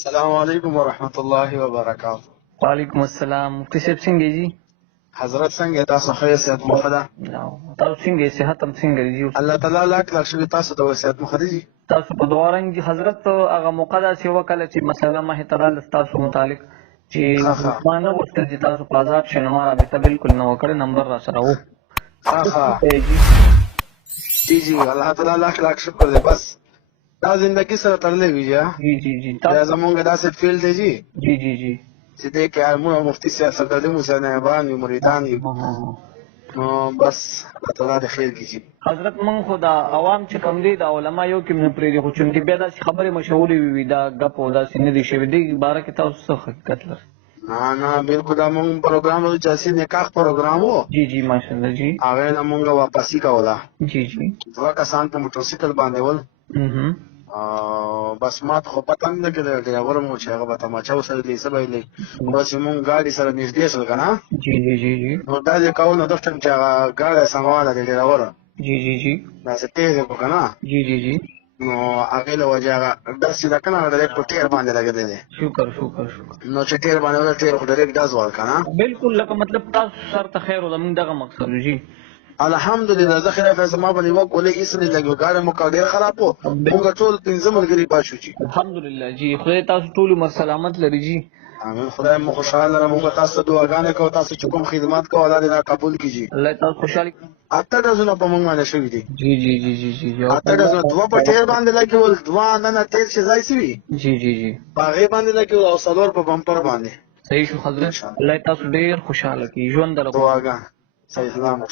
السلام علیکم ورحمۃ اللہ وبرکاتہ. وعلیکم السلام. مفتی صاحب څنګه یې جی؟ حضرت څنګه تاسو خیر صحت مو ښه ده؟ تاسو څنګه یې؟ صحت هم څنګه دی جی؟ الله تعالی لاک لاک شکر تاسو ته صحت مو ښه دی جی؟ تاسو په دعا رنګ جی حضرت هغه موقع داسې وکړه چې مسله مخې ته راله ستاسو متعلق چې ما نه غوښتل چې تاسو په آزاد شئ، نو ما رابطه بالکل نه وکړې، نمبر را سره و. جی جی الله تعالی لاک لاک شکر دی. بس دا زندگی سره تړلې وي جی جی جی دا زمونږ داسې فیلډ دی جی جی جی جی چې دې کې موږ مفتي صاحب سردار موسی نایبان یو مریدان یو، نو بس الله تعالی د خیر کړي. حضرت مونږ خو دا عوام چې کوم دي د علما یو کې نه پرېږدي، خو چونکې بیا داسې خبرې مشهورې وي دا ګپ او داسې نه دي شوي. دې باره کې تاسو څه حقیقت لري؟ نه نه بالکل دا مونږ پروګرام و چې نکاح پروګرام و. جی جی ماشاءالله جی. هغه نه مونږ واپسی کوله. جی جی دوه کسان په موټرسایکل باندې ول. بس ما ته خو پته نه لګېده ډرایور مو چې هغه به تماچه وسلې څه به یې لګي، بس مونږ ګاډي سره نږدې شول که نه. جی جی جی جی نو دا یې کول نو دفتر چې هغه ګاډی سمواله دی ډرایور جی جی جی داسې تېز یې کړو که نه. جی جی جی نو هغې له وجې هغه داسې ده که نه ډایرکټ په ټیر باندې لګېدی دی. شکر شکر شکر. نو چې ټیر باندې ولا ټیر خو ډایرکټ ډز ور که نه. بالکل لکه مطلب تاسو سر ته خیر و زموږ دغه مقصد و جی. الحمدلله زه خیر فیصله ما باندې وکولې هېڅ نه لګي، ګاډی مو ډېر خراب و. موږ ټول پنځه ملګري پات شو جي. الحمدلله جی. خدای تاسو ټول عمر سلامت لري جی. امین. خدای مو خوشحاله لره. موږ تاسو ته دعاګانې کوو، تاسو چې کوم خدمات کوو الله دې دا قبول کړي جي. الله تاسو خوشحالي. 8 ډزونه په موږ باندې شوي دي. جی جی جی جی جی 8 ډزونه، 2 په ټیر باندې لګول، 2 نن تیل چې ځای سوي جی جی جی په هغې باندې لګول او 4 په بمپر باندې. صحیح شو حضرت. الله تاسو ډېر خوشحاله کړي. ژوند درکړي. دعاګانې. صحیح. سلام.